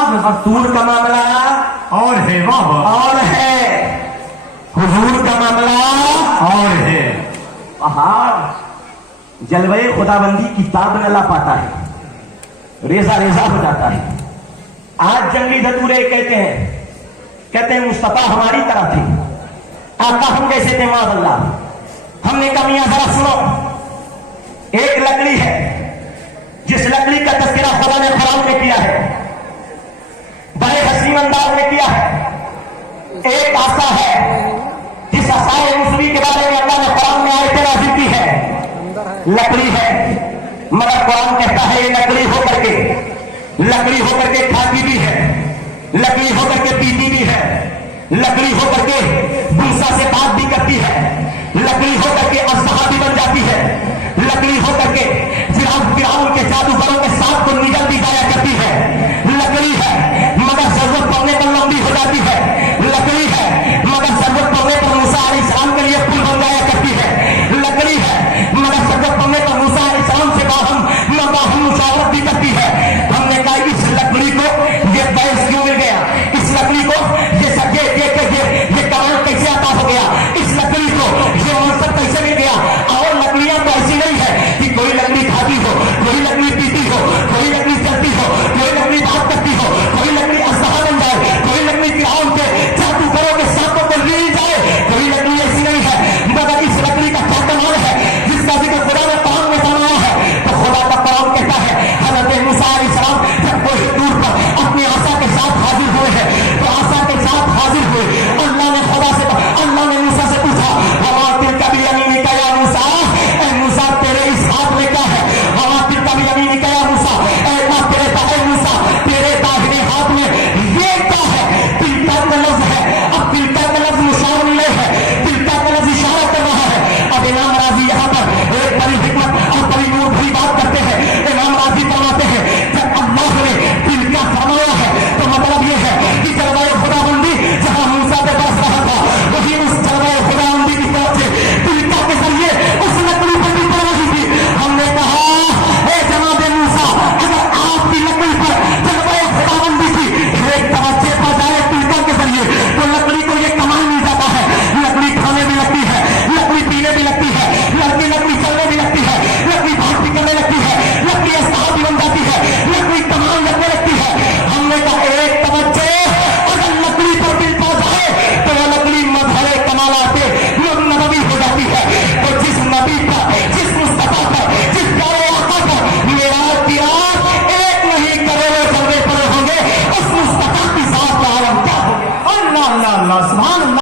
मस्तूर का मामला और है वाह और है, हुजूर का मामला और है। पहाड़ जलवे खुदाबंदी किताब न ला पाता है, रेजा रेजा हो जाता है। आज जंगली धतूरे कहते हैं मुस्तफा हमारी तरह थे, आका हम जैसे थे माज़अल्लाह। हमने कहा मियां जरा सुनो, एक लकड़ी है जिस लकड़ी का तस्करा खुदा ने कुरान में किया है, बड़े हसीन अंदाज में किया है। एक आसा है जिस आसाए मुस्वी के बारे में अल्लाह ने कुरान में आयत नाज़िल की है, लकड़ी है मगर कुरान कहता है ये लकड़ी होकर के खाती भी है, लकड़ी होकर के पीती भी है, लकड़ी होकर के मूसा से बात भी करती है, लकड़ी होकर के असहाबी बन जाती है, लकड़ी होकर के फिरौन के जादूगरों के साथ को निगल भी जाया करती है। लकड़ी है मगर जरूरत पड़ने पर लंबी हो जाती है, लकड़ी है मगर जरूरत पड़ने पर मूसा अलैहिस्सलाम के लिए पुल बन जाया करती है, लकड़ी है मगर जरूरत पड़ने पर मूसा अलैहिस्सलाम से बाहम मुशावरत भी करती है। हमने कहा इस लकड़ी को ये बैस क्यों मिल गया, इस लकड़ी को ये कमाल कैसे आता हो गया, इस लकड़ी को ये मनसब कैसे मिल गया। और लकड़ियां तो ऐसी नहीं है कि कोई लकड़ी खाती हो, कोई लकड़ी पीती हो, कोई लकड़ी चलती हो, कोई लकड़ी बात करती हो, कोई लकड़ी असहा बन जाए, कोई लकड़ी फिरौन के जादूगरों के सांपों को ले जाए, कोई लकड़ी ऐसी नहीं है। मगर इस लकड़ी का क्या कमाल है जिसका जिक्र खुदा ने कुरान में फरमाया है। तो खुदा का कुरान कहता है हज़रत मूसा अलैहिस्सलाम जब कोई दूर पर अपनी आसा के साथ हाजिर हुए हैं, तो आसा के साथ हाजिर हुए, अल्लाह ने मूसा से पूछा वमा तिलका बियमीनिका या मूसा, ऐ मूसा तेरे इस हाथ में क्या है। वमा तिलका बियमीनिका या मूसा, ऐ मूसा तेरे दाहिने हाथ में ये क्या है। तिलका का लफ्ज है, अब तिलका का लफ्ज मुशार नहीं है, तिलका का लफ्ज इशारा कर रहा है। अब इमाम राजी यहाँ पर एक बड़ी हिकमत और बड़ी नूर भरी बात करते हैं। इमाम राजी फरमाते हैं जब अल्लाह ने तिलका फरमाया है तो मतलब ये है कि जलवाए खुदाबंदी जहाँ मूसा पे बरस रहा था, वही उस जलवाए खुदाबंदी की तरफ से तिलका के जरिए उस लकड़ी पर भी पड़ रही थी। हमने कहा हे जनाब मूसा, अगर आपकी लकड़ी पर जलवाए खुदाबंदी की एक तवज्जो पर जाए तिलका के जरिए तो लकड़ी को ये कमाल मिल जाता है। लकड़ी खाने भी लगती है, लकड़ी पीने भी लगती है, लकड़ी चलने भी लगती है, लकड़ी बात भी करने लगती है, लकड़ी असहाब भी बन जाती है, लकड़ी कमाल लगने लगती है। हमने कहा एक तवज्जो, अगर लकड़ी पर दिल पा जाए तो वह लकड़ी मजहरे कमालाते नबवी हो जाती है। तो जिस नबी पर, जिस मुस्तफा पर, जिस प्यारे आका पर मेराज की रात एक नहीं करोड़ों जलवे पड़े होंगे, उस मुस्तफा की जात का आलम क्या होगा। अल्लाह अल्लाह अल्लाह सुभान अल्लाह।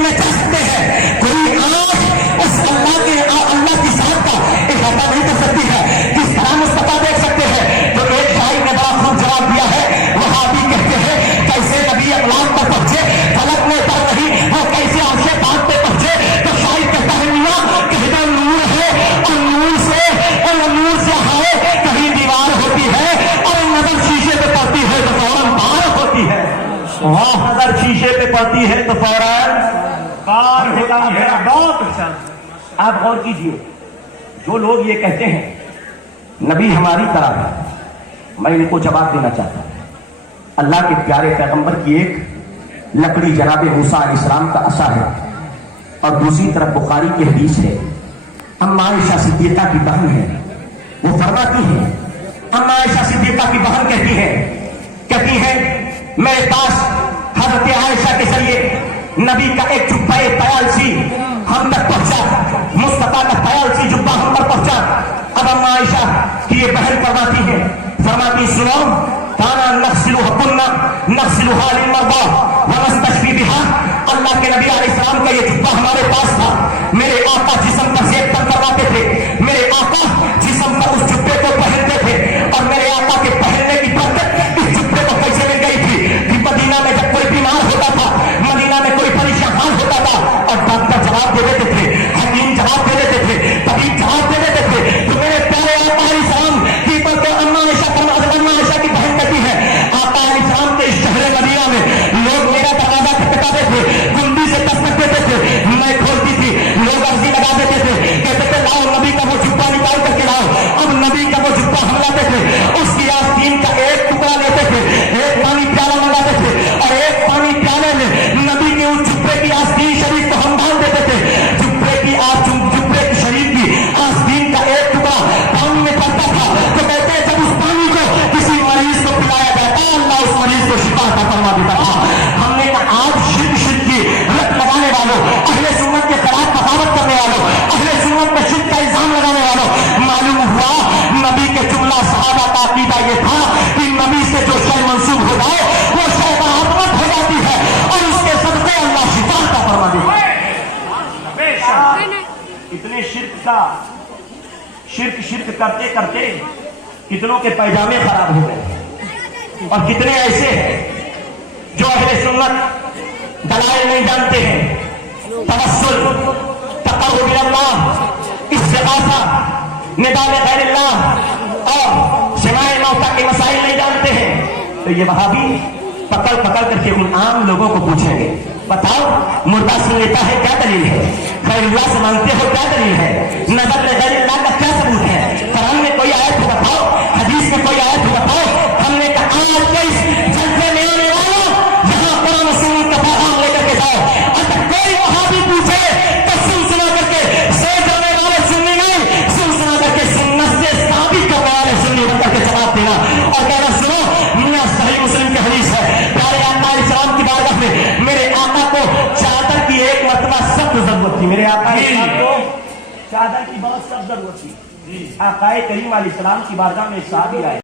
में चाहते हैं कोई आंख उस अल्लाह की जात का इहाता नहीं कर सकती है। किस तरह मुस्तफा देख सकते हैं। तो एक भाई ने बड़ा खूब जवाब दिया है, वहाबी कहते हैं कैसे नबी अकलाम पर पहुंचे, फलक में उतर रही वो कैसे आंखें बात पे पहुंचे। तो शायद कहता है मियां कहता नूर है और नूर से हाय कहीं दीवार होती है और नजर शीशे पे पड़ती है तो फौरन पार होती है। वहां नजर शीशे पे पड़ती है तो फौरन पार होता है। बहुत अच्छा। आप गौर कीजिए, जो लोग ये कहते हैं नबी हमारी तरह है, मैं इनको जवाब देना चाहता हूं। अल्लाह के प्यारे पैगंबर की एक लकड़ी जनाब मूसा अलैहिस्सलाम का असा है और दूसरी तरफ बुखारी की हदीस है। अम्मा आयशा सिद्दीका की बहन है, वो फरमाती है, अम्मा आयशा सिद्दीका की बहन कहती है मेरे पास हजरत आयशा के जरिए नबी का एक जुब्बा तयालसी हम तक पहुंचा, मुस्तफा का तयालसी जुब्बा हम पर पहुंचा। अब अम्मा आयशा की ये बहन फरमाती सुनो, काना नग़सिलुहा लिल-मर्दा व नस्तशफी बिहा। अल्लाह के नबी अलैहिस्सलाम का ये जुब्बा हमारे पास था, मेरे आका जिस्म पर जेब तक करवाते थे, मेरे आका जिस्म पर उस जुब्बे को पहनते थे और मेरे आका के पहनने की बरकत इस जुब्बे को कैसे मिल गई थी कि मदीना में जब कोई बीमार होता था, मदीना में कोई परेशान होता था और डॉक्टर जवाब दे देते थे, हकीम जवाब दे देते थे, तबीब जवाब दे देते थे, तो मेरे प्यारे आका अलैहिस्सलाम की अम्मा आयशा की बहन कहती है आका अलैहिस्सलाम के इस शहर मदीना में लोग मेरा दरवाजा खटखटाते थे, कुंडी से दस्तक देते थे, मैं खोलती थी, लोग अर्जी लगा देते थे کا शिरक शिरक करते करते कितनों के पैजामे खराब हो गए और कितने ऐसे हैं जो अहले सुन्नत दलाइल नहीं जानते हैं, तवस्सुल, तक़र्रुब इल्लाह, इस्तिग़ासा, निदा लिग़ैरिल्लाह और शमाए मौता के मसाइल नहीं जानते हैं। तो ये वहाबी पकड़ पकड़ करके उन आम लोगों को पूछेंगे, बताओ मुर्दा सुन लेता है क्या दलील है, खैरुल्लाह से मांगते हो क्या दलील है, नजर लिग़ैरिल्लाह का क्या सबूत है, कुरान में कोई आयत हो बताओ, हदीस में कोई आयत हो बताओ। हमने कहा आज के इस जलसे में आने वालों यहाँ कुरान और सुन्नत का पैगाम लेकर के जाओ। अगर कोई वहाबी पूछे तो सुन सुना करके सो जाने वाले सुन्नी नहीं, सुन सुना करके सुन्नत से साबित करने वाले सुन्नी बनकर के जवाब देना और कहना सुनो मियां सही मुस्लिम की हदीस है, प्यारे आका इस्लाम की बारगाह में मेरे आका को चादर की एक मरतबा सख्त जरूरत थी, मेरे आका इस्लाम को चादर की बहुत सख्त जरूरत थी। आकाए करीम अलैहिस्सलाम की बारगाह में एक सहाबी आए,